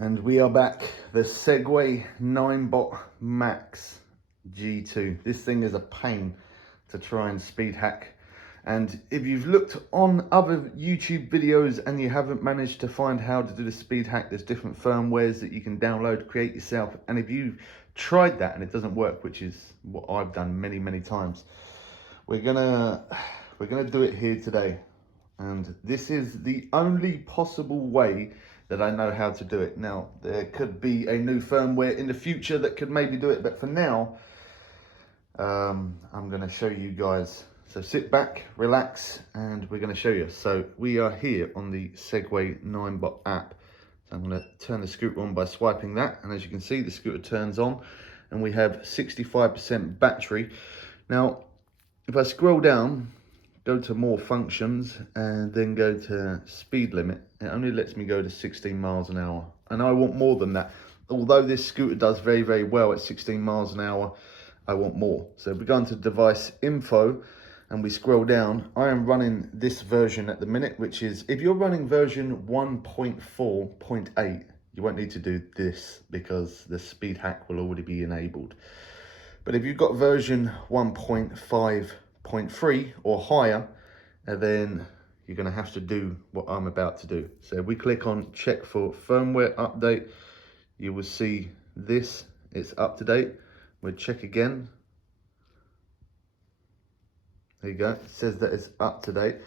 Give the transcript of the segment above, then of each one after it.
And we are back, the Segway Ninebot Max G2. This thing is a pain to try and speed hack. And if you've looked on other YouTube videos and you haven't managed to find how to do the speed hack, there's different firmwares that you can download, create yourself. And if you've tried that and it doesn't work, which is what I've done many times, we're gonna do it here today. And this is the only possible way that I know how to do it. Now, there could be a new firmware in the future that could maybe do it, but for now, I'm gonna show you guys. So sit back, relax, and we're gonna show you. So we are here on the Segway Ninebot app. So I'm gonna turn the scooter on by swiping that, and as you can see, the scooter turns on, and we have 65% battery. Now, if I scroll down, go to more functions and then go to speed limit, it only lets me go to 16 miles an hour. And I want more than that. Although this scooter does very well at 16 miles an hour, I want more. So if we go into device info and we scroll down, I am running this version at the minute, which is, if you're running version 1.4.8, you won't need to do this because the speed hack will already be enabled. But if you've got version 1.5.3 or higher, then you're going to have to do what I'm about to do. So if we click on check for firmware update, you will see this, it's up to date. We'll check again. There you go, it says that it's up to date.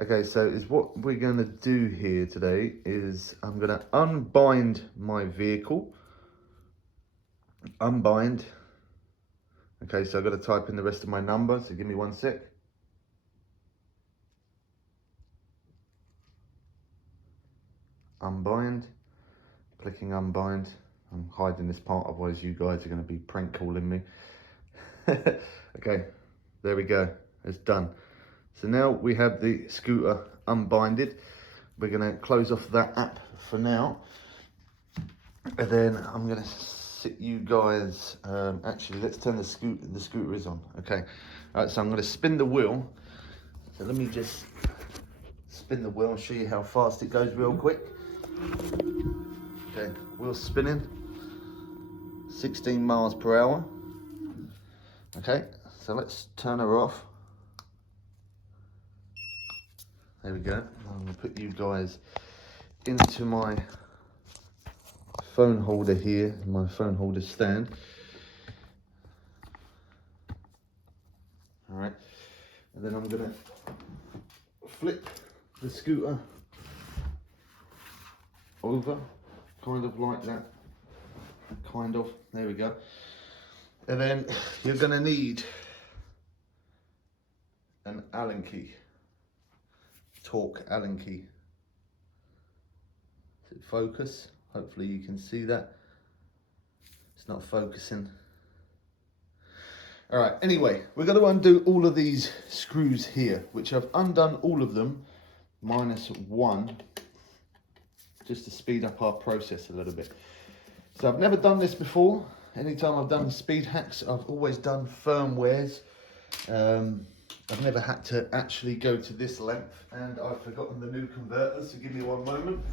Okay, so is what we're going to do here today is I'm going to unbind my vehicle. Unbind. Okay, so I've got to type in the rest of my number, so give me 1 sec. Unbind, clicking unbind. I'm hiding this part, otherwise you guys are going to be prank calling me. Okay, there we go, it's done. So now we have the scooter unbinded. We're going to close off that app for now, and then I'm going to sit you guys, actually let's turn the scooter is on. Okay, all right, so I'm going to spin the wheel. So let me just spin the wheel and show you how fast it goes real quick. Okay, wheel spinning, 16 miles per hour. Okay, so let's turn her off. There we go. I'm gonna put you guys into my phone holder here, my phone holder stand. All right, and then I'm gonna flip the scooter over, kind of like that, kind of, there we go. And then you're gonna need an Allen key, torque Allen key. Does it focus? Hopefully you can see that. It's not focusing. All right, anyway, we're gonna undo all of these screws here, which I've undone all of them, minus one, just to speed up our process a little bit. So I've never done this before. Anytime I've done speed hacks, I've always done firmwares. I've never had to actually go to this length, and I've forgotten the new converter, so give me 1 moment.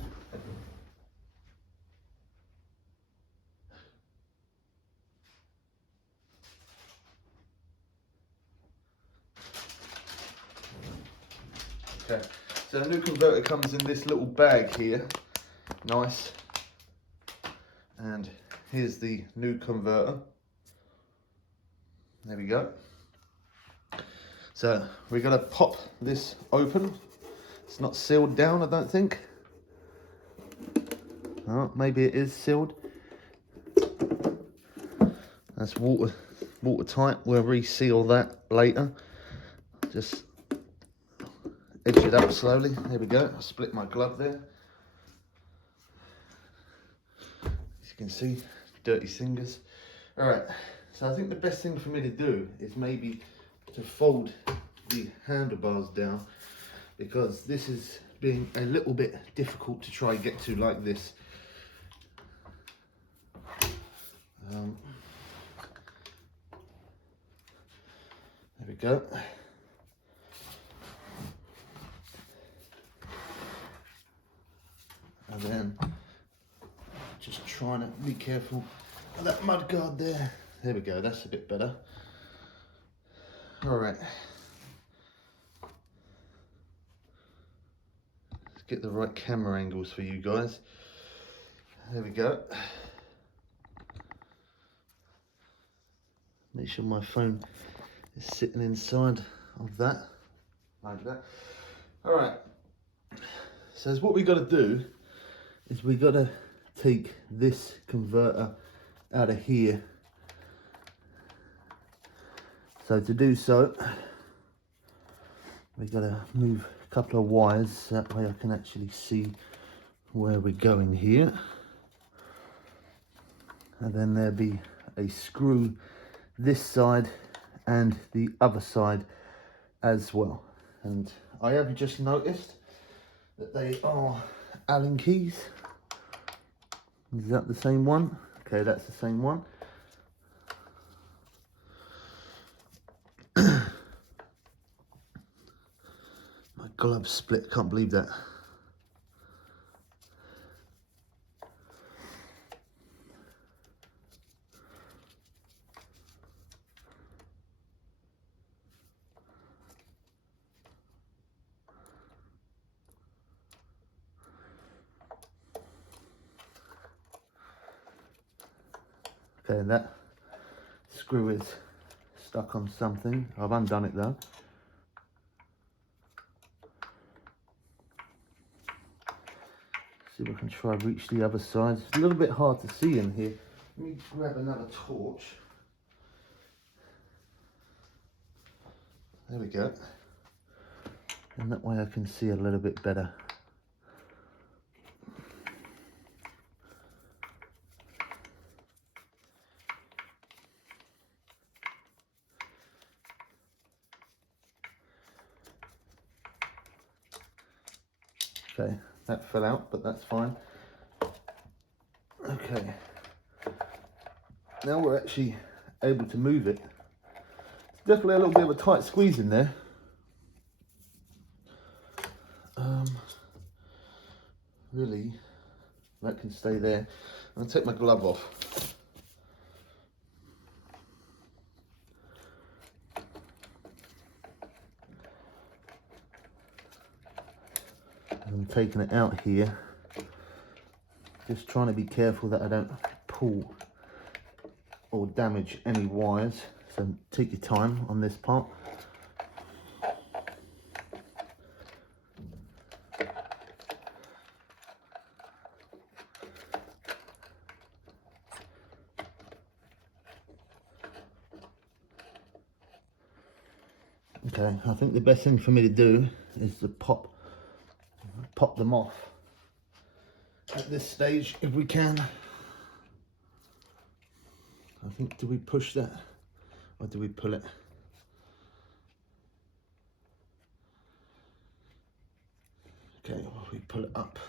Okay, so the new converter comes in this little bag here, nice. And here's the new converter. There we go. So we're gonna pop this open. It's not sealed down, I don't think. Oh, maybe it is sealed. That's watertight. We'll reseal that later. Just edge it up slowly. There we go. I split my glove there. As you can see, dirty fingers. All right, so I think the best thing for me to do is maybe to fold the handlebars down, because this is being a little bit difficult to try and get to like this. There we go. And then Just trying to be careful of that mud guard there. There we go, that's a bit better. All right. Let's get the right camera angles for you guys. There we go. Make sure my phone is sitting inside of that, like that. All right, so what we got to do is we got to take this converter out of here. So to do so, we got to move a couple of wires so that way I can actually see where we're going here. And then there'll be a screw this side and the other side as well. And I have just noticed that they are Allen keys. Is that the same one? Okay, that's the same one. My glove split, can't believe that. Okay, that screw is stuck on something. I've undone it though. See if I can try and reach the other side. It's a little bit hard to see in here. Let me grab another torch. There we go. And that way I can see a little bit better. Okay, that fell out, but that's fine. Okay, now we're actually able to move it. It's definitely a little bit of a tight squeeze in there. Really, that can stay there. I'll take my glove off. I'm taking it out here, just trying to be careful that I don't pull or damage any wires, so take your time on this part. Okay, I think the best thing for me to do is to pop them off at this stage if we can. I think, do we push that or do we pull it? Okay, well, we pull it up,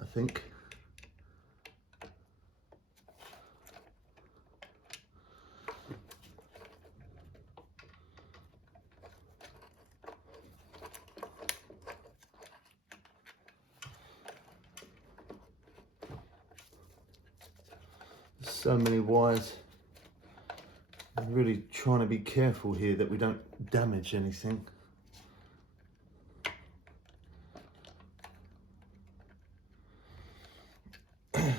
I think. So many wires. I'm really trying to be careful here that we don't damage anything. Okay,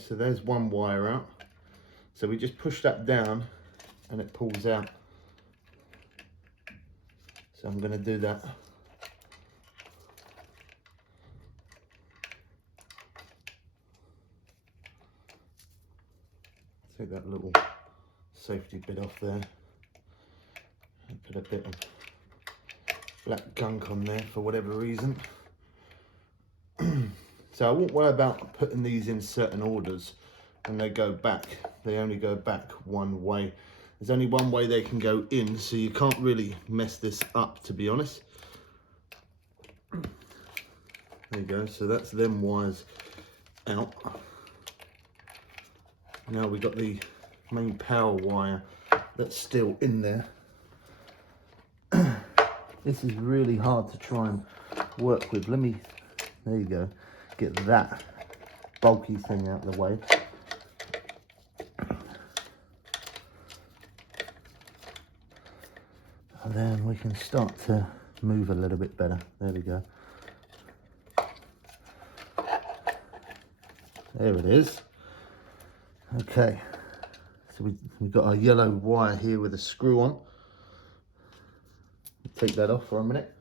so there's one wire out. So we just push that down and it pulls out. So I'm going to do that. Take that little safety bit off there and put a bit of black gunk on there for whatever reason. So I won't worry about putting these in certain orders when they go back. They only go back one way. There's only one way they can go in, so you can't really mess this up, to be honest. There you go, so that's them wires out. Now we've got the main power wire that's still in there. This is really hard to try and work with. There you go. get that bulky thing out of the way. And then we can start to move a little bit better. There we go. There it is. Okay, so we've got our yellow wire here with a screw on. Take that off for a minute.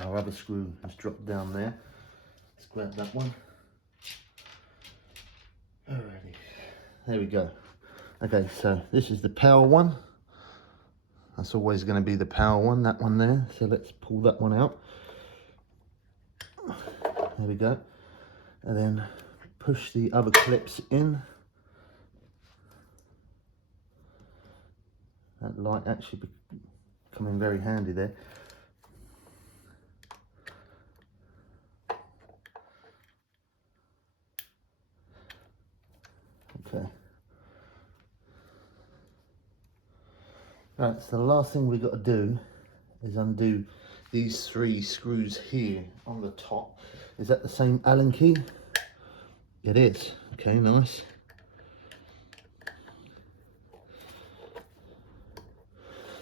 Our other screw has dropped down there. Let's grab that one. Alrighty, there we go. Okay, so this is the power one. That's always going to be the power one, that one there. So let's pull that one out. There we go. And then push the other clips in. That light actually coming very handy there. Okay. Right, so the last thing we've got to do is undo these 3 screws here on the top. Is that the same Allen key? It is. Okay, nice.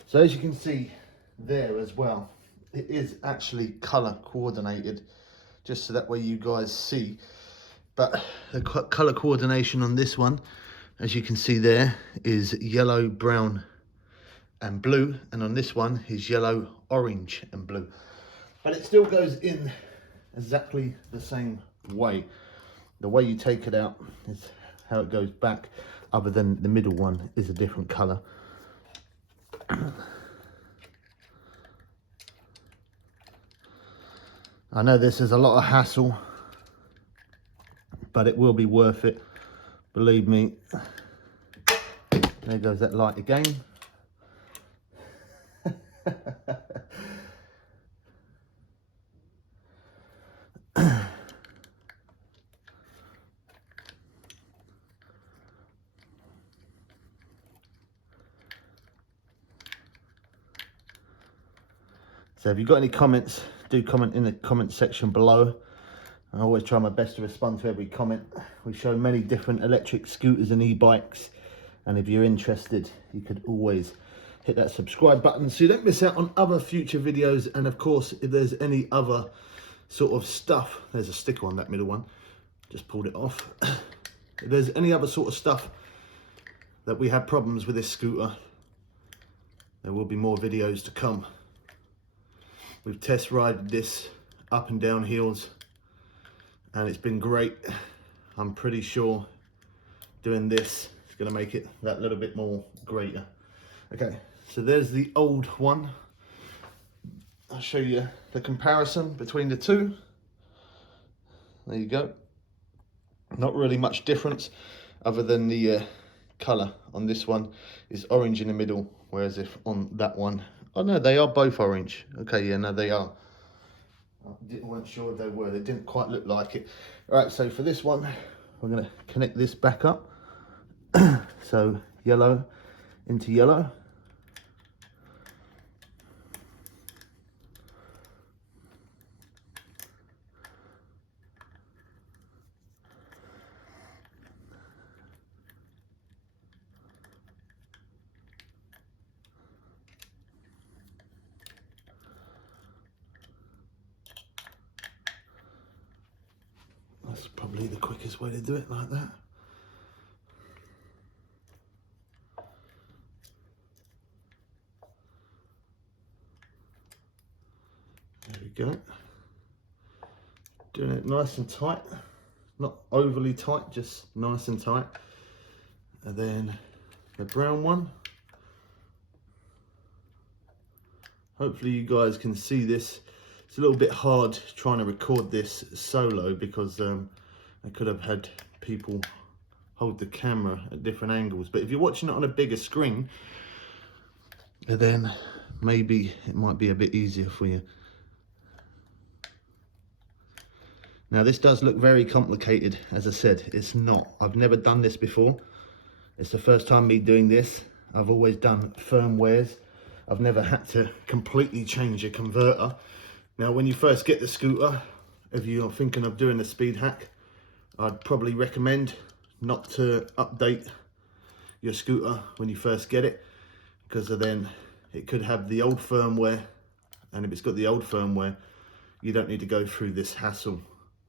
So as you can see there as well, it is actually color coordinated, just so that way you guys see. But the color coordination on this one, as you can see there, is yellow, brown and blue, and on this one is yellow, orange and blue. But it still goes in exactly the same way. The way you take it out is how it goes back, other than the middle one is a different color. I know this is a lot of hassle, but it will be worth it, believe me. There goes that light again. So if you've got any comments, do comment in the comment section below. I always try my best to respond to every comment. We show many different electric scooters and e-bikes, and if you're interested, you could always hit that subscribe button so you don't miss out on other future videos. And of course, if there's any other sort of stuff, there's a sticker on that middle one, just pulled it off. If there's any other sort of stuff that we have problems with this scooter, there will be more videos to come. We've test ridden this up and down hills, and it's been great. I'm pretty sure doing this is going to make it that little bit more greater. Okay, so there's the old one. I'll show you the comparison between the two. There you go. Not really much difference, other than the colour on this one is orange in the middle, whereas if on that one, oh no, they are both orange. Okay, yeah, no, they are. I wasn't sure if they were. They didn't quite look like it. All right, so for this one, we're going to connect this back up. So yellow into yellow. That's probably the quickest way to do it, like that. There we go. Doing it nice and tight, not overly tight, just nice and tight. And then the brown one. Hopefully you guys can see this. It's a little bit hard trying to record this solo because I could have had people hold the camera at different angles. But if you're watching it on a bigger screen, then maybe it might be a bit easier for you. Now this does look very complicated. As I said, it's not. I've never done this before. It's the first time me doing this. I've always done firmwares. I've never had to completely change a converter. Now, when you first get the scooter, if you're thinking of doing a speed hack, I'd probably recommend not to update your scooter when you first get it, because then it could have the old firmware, and if it's got the old firmware, you don't need to go through this hassle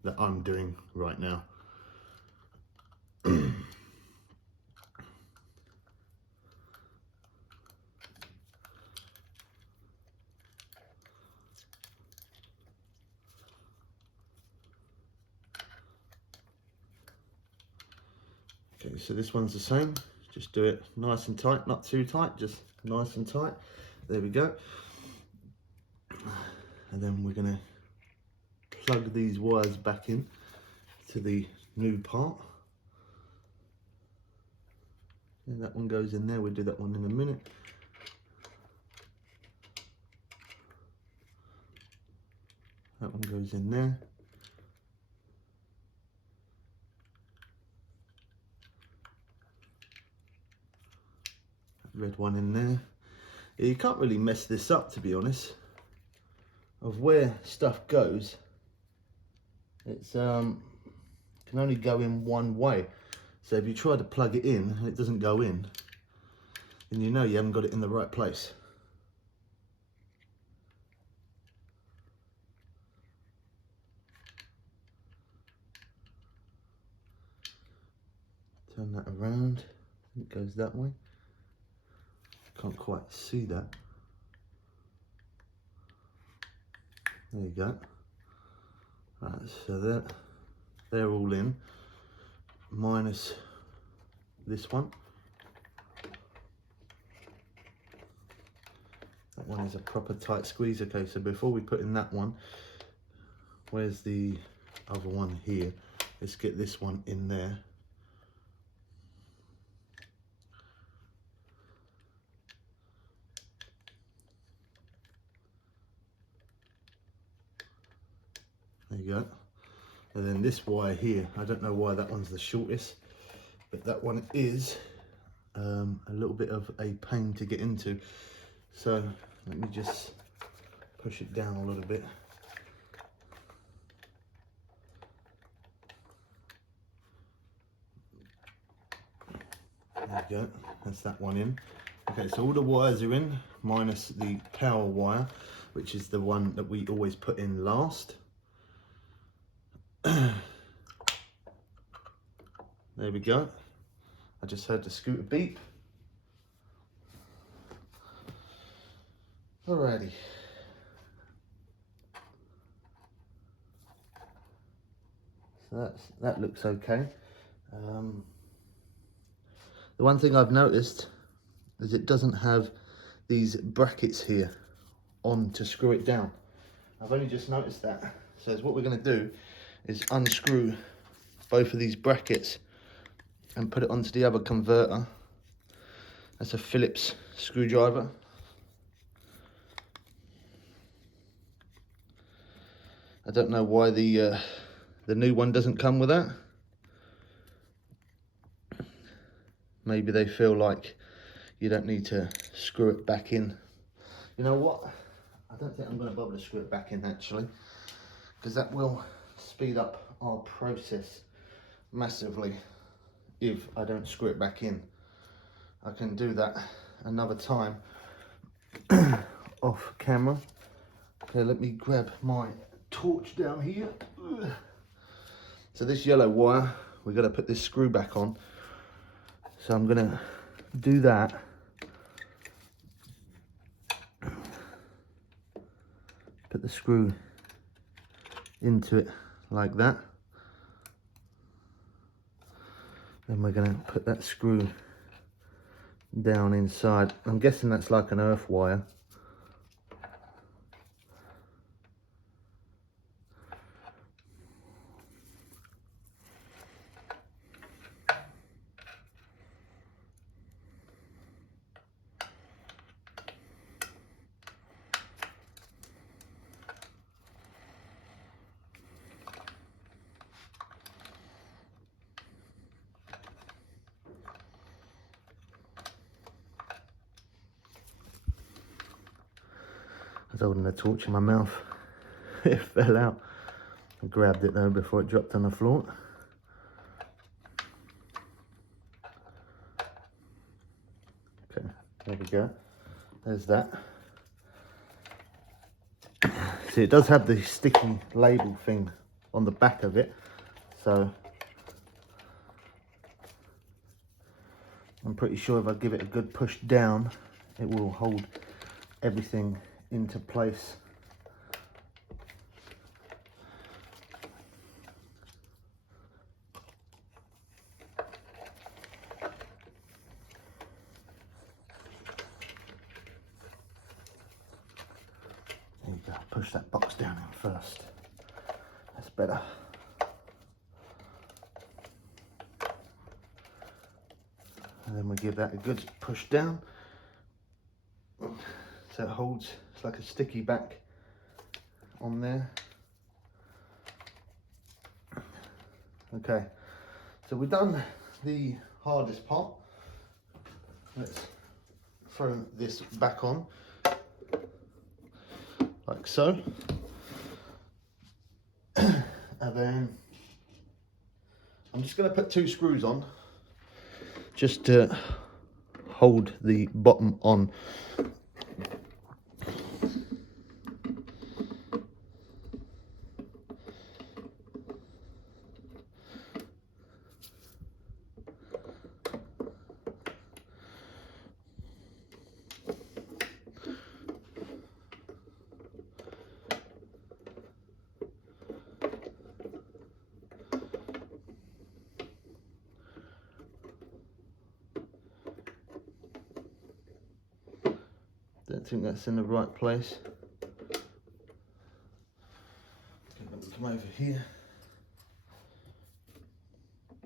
that I'm doing right now. Okay, so this one's the same. Just do it nice and tight, not too tight, just nice and tight. There we go. And then we're gonna plug these wires back in to the new part. And that one goes in there. We'll do that one in a minute. That one goes in there. Red one in there. Yeah, you can't really mess this up, to be honest. Of where stuff goes, it's can only go in one way. So if you try to plug it in and it doesn't go in, then you know you haven't got it in the right place. Turn that around. It goes that way. Can't quite see that. There you go. Right, so they're all in, minus this one. That one is a proper tight squeeze. Okay, so before we put in that one, where's the other one here? Let's get this one in there. There you go. And then this wire here, I don't know why that one's the shortest, but that one is a little bit of a pain to get into. So let me just push it down a little bit. There you go, that's that one in. Okay, so all the wires are in, minus the power wire, which is the one that we always put in last. There we go. I just heard the scooter beep. Alrighty. So that looks okay. The one thing I've noticed is it doesn't have these brackets here on to screw it down. I've only just noticed that. So what we're going to do is unscrew both of these brackets and put it onto the other converter. That's a Phillips screwdriver. I don't know why the new one doesn't come with that. Maybe they feel like you don't need to screw it back in. You know what? I don't think I'm going to bother to screw it back in actually, because that will speed up our process massively if I don't screw it back in. I can do that another time off camera. Okay, let me grab my torch down here. So this yellow wire, we've got to put this screw back on. So I'm going to do that. Put the screw into it like that. Then we're going to put that screw down inside. I'm guessing that's like an earth wire. was holding a torch in my mouth. It fell out. I grabbed it though before it dropped on the floor. Okay, there we go. There's that. See, it does have the sticky label thing on the back of it, so I'm pretty sure if I give it a good push down, it will hold everything into place. There you go, push that box down in first. That's better. And then we give that a good push down. So it holds, it's like a sticky back on there. Okay, so we've done the hardest part. Let's throw this back on, like so. And then I'm just going to put 2 screws on, just to hold the bottom on. Don't think that's in the right place. Okay, let me come over here.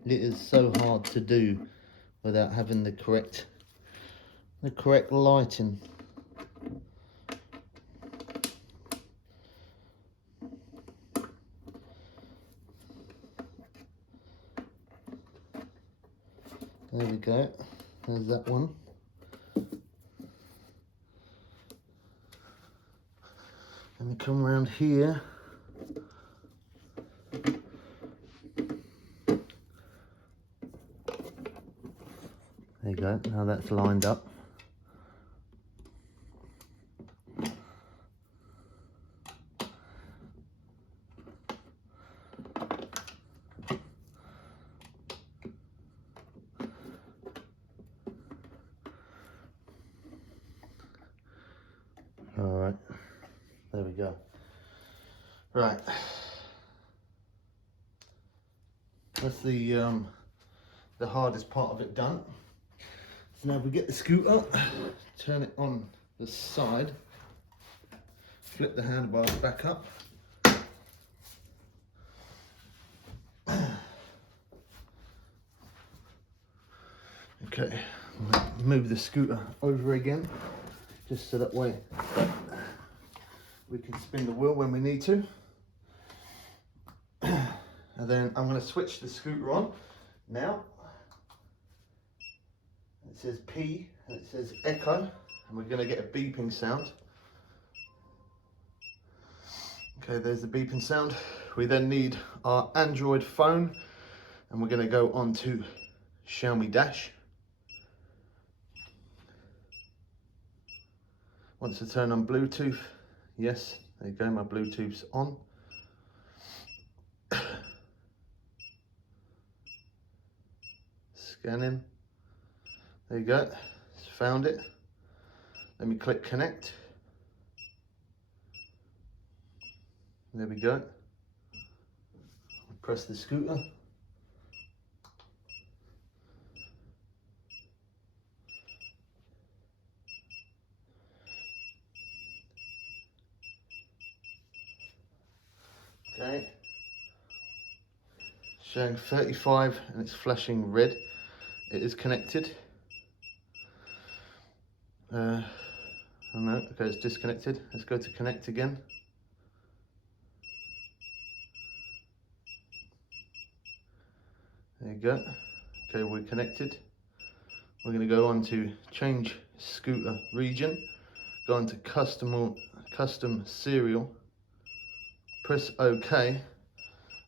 It is so hard to do without having the correct lighting. There we go. There's that one. And we come around here. There you go, now that's lined up. All right, there we go. Right, that's the hardest part of it done. So now if we get the scooter, turn it on the side, flip the handlebars back up. Okay, move the scooter over again, just so that way we can spin the wheel when we need to. And then I'm going to switch the scooter on now. It says P and it says echo, and we're going to get a beeping sound. Okay, there's the beeping sound. We then need our Android phone, and we're going to go on to Xiaomi Dash. Want to turn on Bluetooth? Yes, there you go, my Bluetooth's on. Scanning. There you go, it's found it. Let me click connect. There we go. Press the scooter. Okay. Showing 35 and it's flashing red. It is connected. Oh no, okay, it's disconnected. Let's go to connect again. There you go. Okay, we're connected. We're going to go on to change scooter region. go into custom serial, press OK,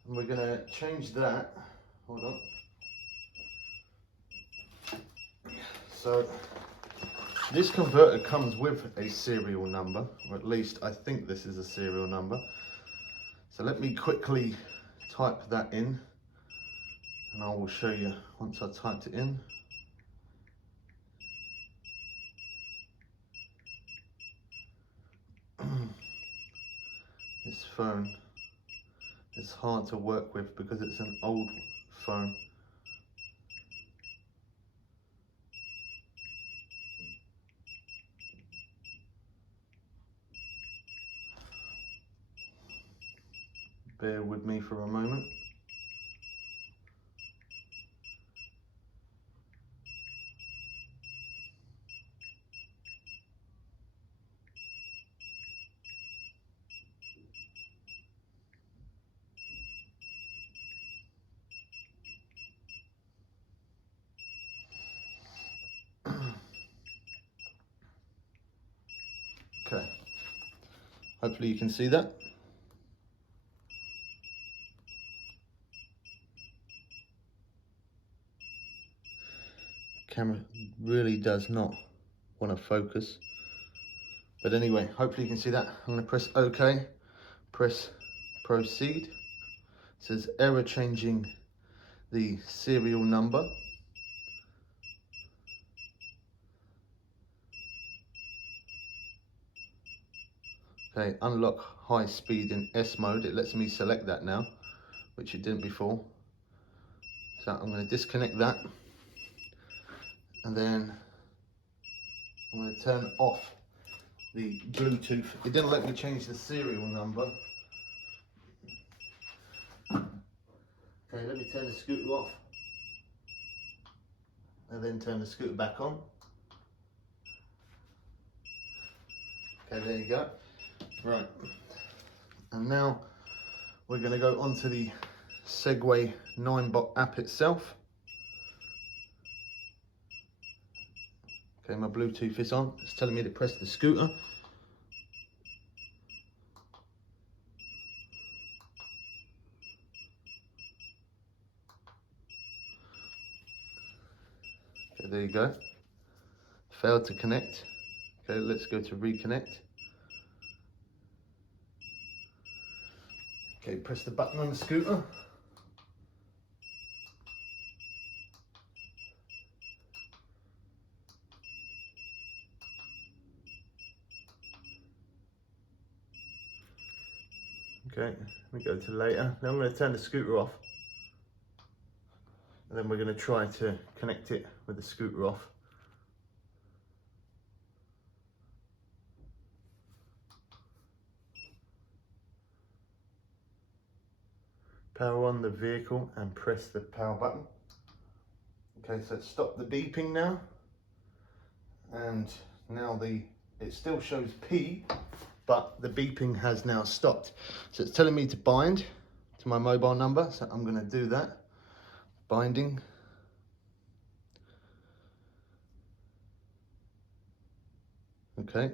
and we're going to change that. Hold on. So this converter comes with a serial number, or at least I think this is a serial number. So let me quickly type that in, and I will show you once I typed it in. This phone is hard to work with because it's an old phone. Bear with me for a moment. Okay, hopefully you can see that. Camera really does not want to focus, but anyway, hopefully you can see that. I'm going to press OK, press proceed. It says error changing the serial number. Okay, unlock high speed in S mode. It lets me select that now, which it didn't before. So I'm going to disconnect that, and then I'm going to turn off the Bluetooth. It didn't let me change the serial number. Okay, let me turn the scooter off, and then turn the scooter back on. Okay, there you go. Right, and now we're going to go onto the Segway Ninebot app itself. Okay, my Bluetooth is on. It's telling me to press the scooter. Okay, there you go. Failed to connect. Okay, let's go to reconnect. Okay, press the button on the scooter. Okay, let me go to later. Now I'm going to turn the scooter off. And then we're going to try to connect it with the scooter off. Power on the vehicle and press the power button. Okay, so stop the beeping now. And now it still shows P, but the beeping has now stopped. So it's telling me to bind to my mobile number. So I'm going to do that. Binding. Okay.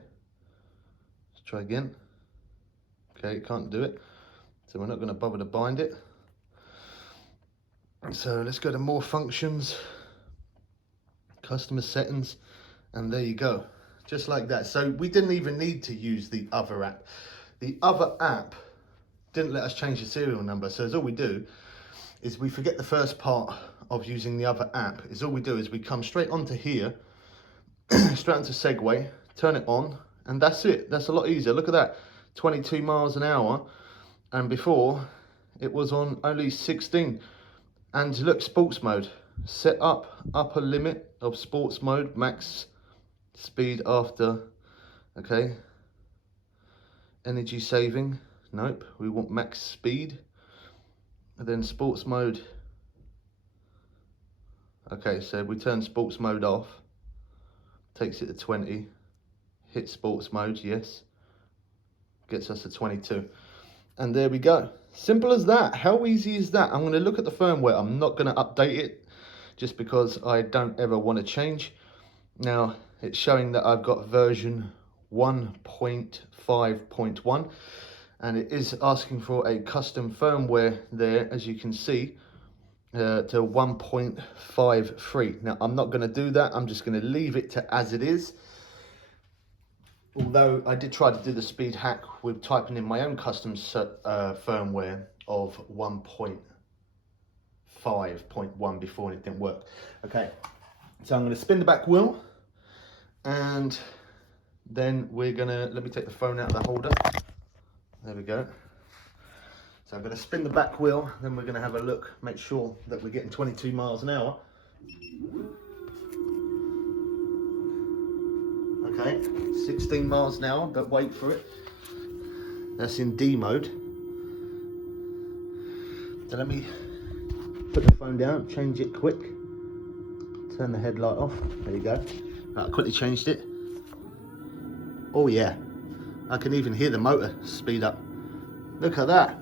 Let's try again. Okay, it can't do it. So we're not going to bother to bind it. So let's go to more functions, customer settings, and there you go. Just like that. So we didn't even need to use the other app. The other app didn't let us change the serial number. So all we do is we forget the first part of using the other app. Is all we do is we come straight onto here, straight onto Segway, turn it on, and that's it. That's a lot easier. Look at that, 22 miles an hour. And before it was on only 16. And look, sports mode, set up upper limit of sports mode, max speed after, okay. Energy saving, nope, we want max speed. And then sports mode, okay, so we turn sports mode off, takes it to 20, hit sports mode, yes, gets us to 22. And there we go. Simple as that. How easy is that? I'm going to look at the firmware. I'm not going to update it just because I don't ever want to change. Now, it's showing that I've got version 1.5.1, and it is asking for a custom firmware there, as you can see, to 1.53. Now I'm not going to do that, I'm just going to leave it to as it is. Although I did try to do the speed hack with typing in my own custom firmware of 1.5.1 before, and it didn't work. Okay, so I'm going to spin the back wheel, and then we're going to, let me take the phone out of the holder. There we go. So I'm going to spin the back wheel, then we're going to have a look, make sure that we're getting 22 miles an hour. Okay, 16 miles an hour, but wait for it. That's in D mode. So let me put the phone down, change it quick. Turn the headlight off, there you go. Right, I quickly changed it. Oh yeah, I can even hear the motor speed up. Look at that.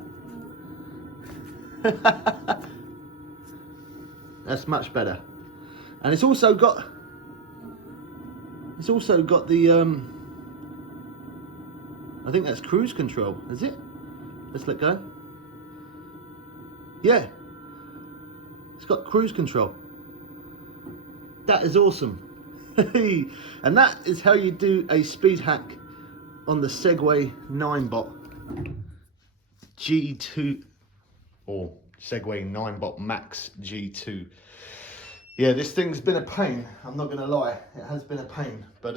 That's much better. And it's also got the I think that's cruise control, is it? Let's let go. Yeah, it's got cruise control. That is awesome. And that is how you do a speed hack on the Segway Ninebot G2, or Segway Ninebot Max G2. Yeah, this thing's been a pain, I'm not going to lie, it has been a pain, but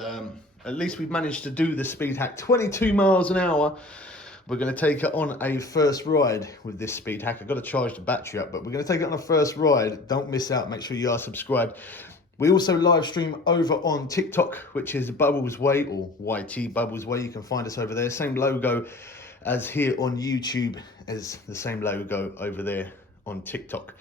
at least we've managed to do the speed hack. 22 miles an hour. We're going to take it on a first ride with this speed hack. I've got to charge the battery up, but we're going to take it on a first ride. Don't miss out, make sure you are subscribed. We also live stream over on TikTok, which is Bubbles Way, or YT Bubbles Way. You can find us over there. Same logo as here on YouTube, as the same logo over there on TikTok.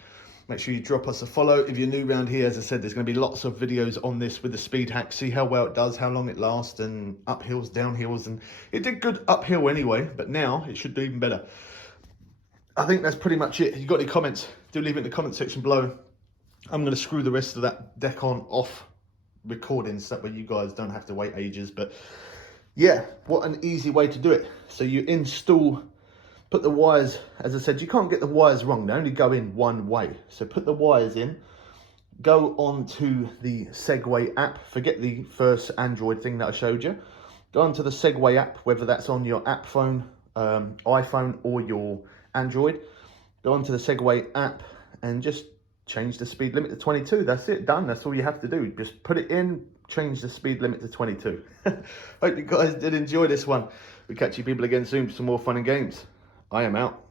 Make sure you drop us a follow. If you're new around here, as I said, there's going to be lots of videos on this with the speed hack. See how well it does, how long it lasts, and uphills, downhills. And it did good uphill anyway, but now it should do even better. I think that's pretty much it. If you've got any comments, do leave it in the comment section below. I'm going to screw the rest of that deck on off recording, so that way you guys don't have to wait ages. But yeah, what an easy way to do it. So you install, put the wires, as I said, you can't get the wires wrong. They only go in one way. So put the wires in, go on to the Segway app. Forget the first Android thing that I showed you. Go onto the Segway app, whether that's on your app phone, iPhone, or your Android. Go onto the Segway app and just change the speed limit to 22. That's it, done. That's all you have to do. Just put it in, change the speed limit to 22. Hope you guys did enjoy this one. We'll catch you people again soon for some more fun and games. I am out.